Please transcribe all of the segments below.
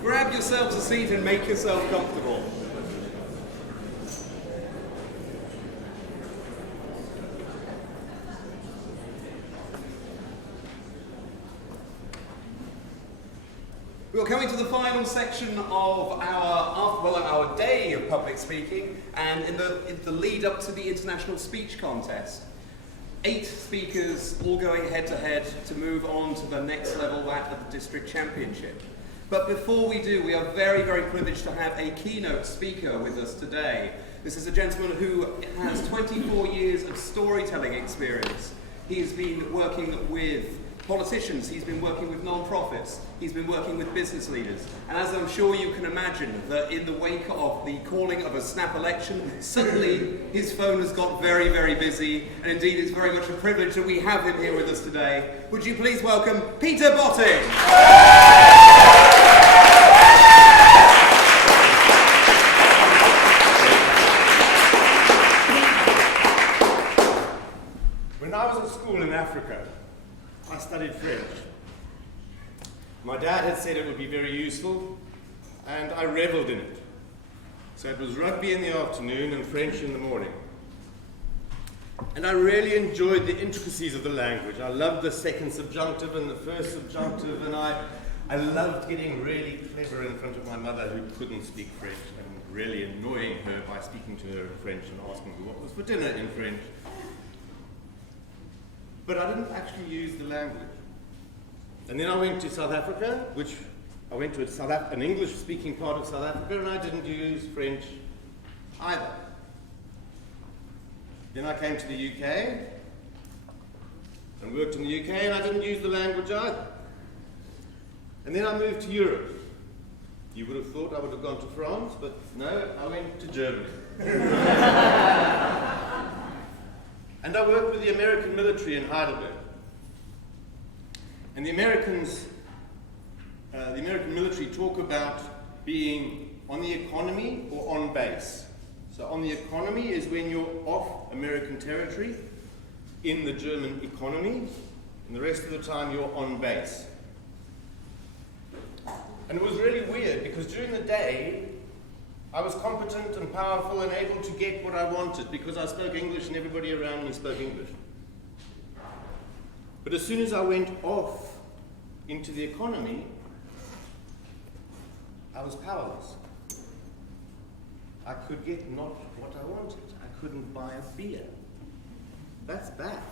Grab yourselves a seat and make yourself comfortable. We're coming to the final section of our day of public speaking, and in the lead up to the International Speech Contest. 8 speakers all going head to head to move on to the next level, that of the District Championship. But before we do, we are very, very privileged to have a keynote speaker with us today. This is a gentleman who has 24 years of storytelling experience. He's been working with politicians, he's been working with non-profits, he's been working with business leaders. And as I'm sure you can imagine, that in the wake of the calling of a snap election, suddenly his phone has got very, very busy, and indeed it's very much a privilege that we have him here with us today. Would you please welcome Peter Botting? When I was at school in Africa, I studied French. My dad had said it would be very useful, and I reveled in it. So it was rugby in the afternoon and French in the morning. And I really enjoyed the intricacies of the language. I loved the second subjunctive and the first subjunctive, and I loved getting really clever in front of my mother, who couldn't speak French, and really annoying her by speaking to her in French and asking her what was for dinner in French. But I didn't actually use the language. And then I went to South Africa, I went to an English-speaking part of South Africa, and I didn't use French either. Then I came to the UK, and worked in the UK, and I didn't use the language either. And then I moved to Europe. You would have thought I would have gone to France, but no, I went to Germany. And I worked with the American military in Heidelberg. And the American military talk about being on the economy or on base. So on the economy is when you're off American territory in the German economy, and the rest of the time you're on base. And it was really weird, because during the day, I was competent and powerful and able to get what I wanted, because I spoke English and everybody around me spoke English. But as soon as I went off into the economy, I was powerless. I could get not what I wanted. I couldn't buy a beer. That's bad.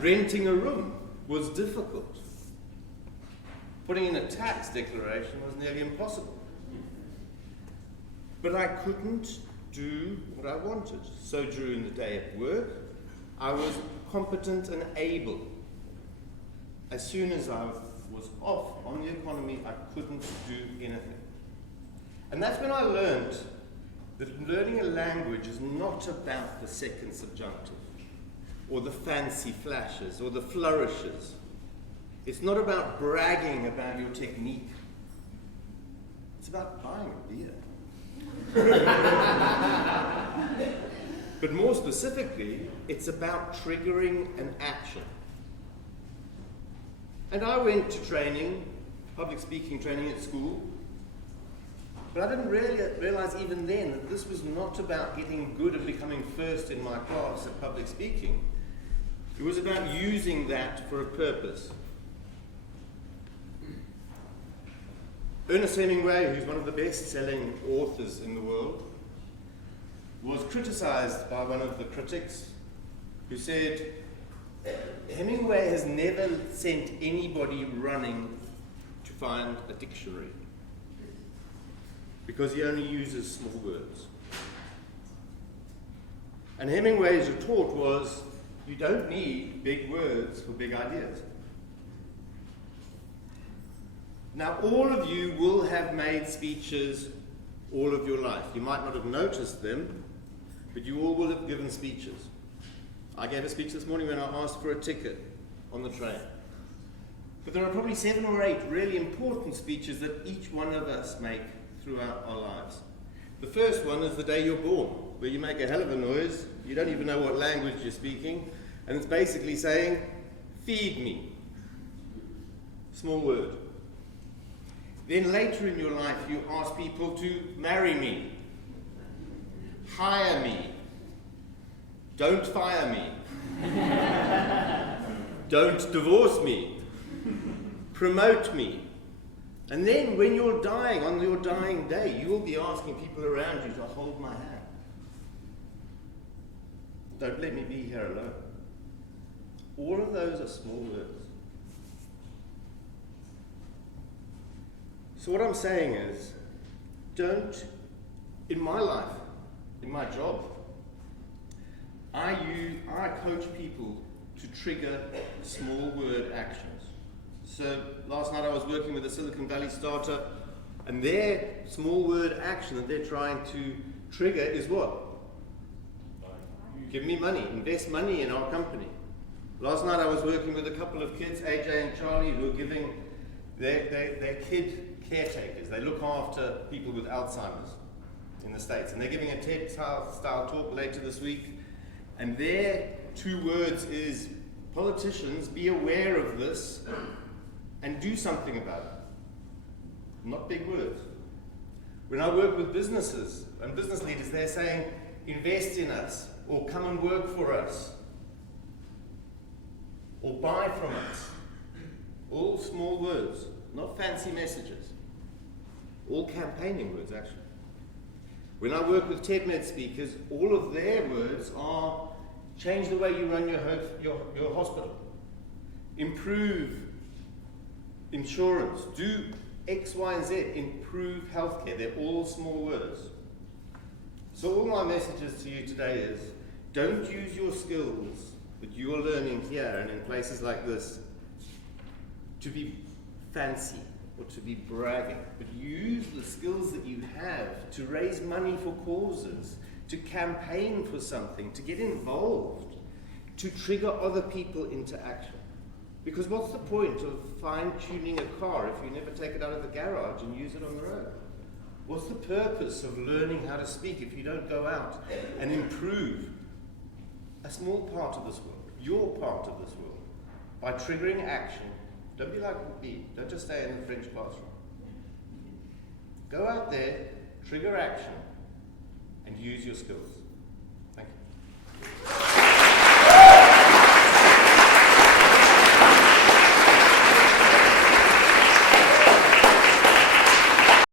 Renting a room was difficult. Putting in a tax declaration was nearly impossible. But I couldn't do what I wanted. So during the day at work, I was competent and able. As soon as I was off on the economy, I couldn't do anything. And that's when I learned that learning a language is not about the second subjunctive, or the fancy flashes, or the flourishes. It's not about bragging about your technique. It's about buying a beer. But more specifically, it's about triggering an action. And I went to training, public speaking training at school, but I didn't really realize even then that this was not about getting good and becoming first in my class at public speaking. It was about using that for a purpose. Ernest Hemingway, who's one of the best-selling authors in the world, was criticized by one of the critics who said, Hemingway has never sent anybody running to find a dictionary because he only uses small words. And Hemingway's retort was, you don't need big words for big ideas. Now, all of you will have made speeches all of your life. You might not have noticed them, but you all will have given speeches. I gave a speech this morning when I asked for a ticket on the train. But there are probably 7 or 8 really important speeches that each one of us make throughout our lives. The first one is the day you're born, where you make a hell of a noise, you don't even know what language you're speaking, and it's basically saying, feed me. Small word. Then later in your life, you ask people to marry me, hire me, don't fire me, don't divorce me, promote me. And then when you're dying, on your dying day, you will be asking people around you to hold my hand. Don't let me be here alone. All of those are small words. So what I'm saying is, in my life, in my job, I coach people to trigger small word actions. So last night I was working with a Silicon Valley startup, and their small word action that they're trying to trigger is what? Give me money, invest money in our company. Last night I was working with a couple of kids, AJ and Charlie, who are giving their kid caretakers. They look after people with Alzheimer's in the States. And they're giving a TED-style talk later this week. And their 2 words is, politicians, be aware of this and do something about it. Not big words. When I work with businesses and business leaders, they're saying, invest in us, or come and work for us, or buy from us. All small words, not fancy messages. All campaigning words, actually. When I work with TEDMED speakers, all of their words are change the way you run your hospital, improve insurance, do X, Y, and Z, improve healthcare. They're all small words. So all my messages to you today is, don't use your skills that you are learning here and in places like this to be fancy or to be bragging, but use the skills that you have to raise money for causes, to campaign for something, to get involved, to trigger other people into action. Because what's the point of fine-tuning a car if you never take it out of the garage and use it on the road? What's the purpose of learning how to speak if you don't go out and improve a small part of this world, your part of this world, by triggering action? Don't be like me. Don't just stay in the French classroom. Go out there, trigger action, and use your skills.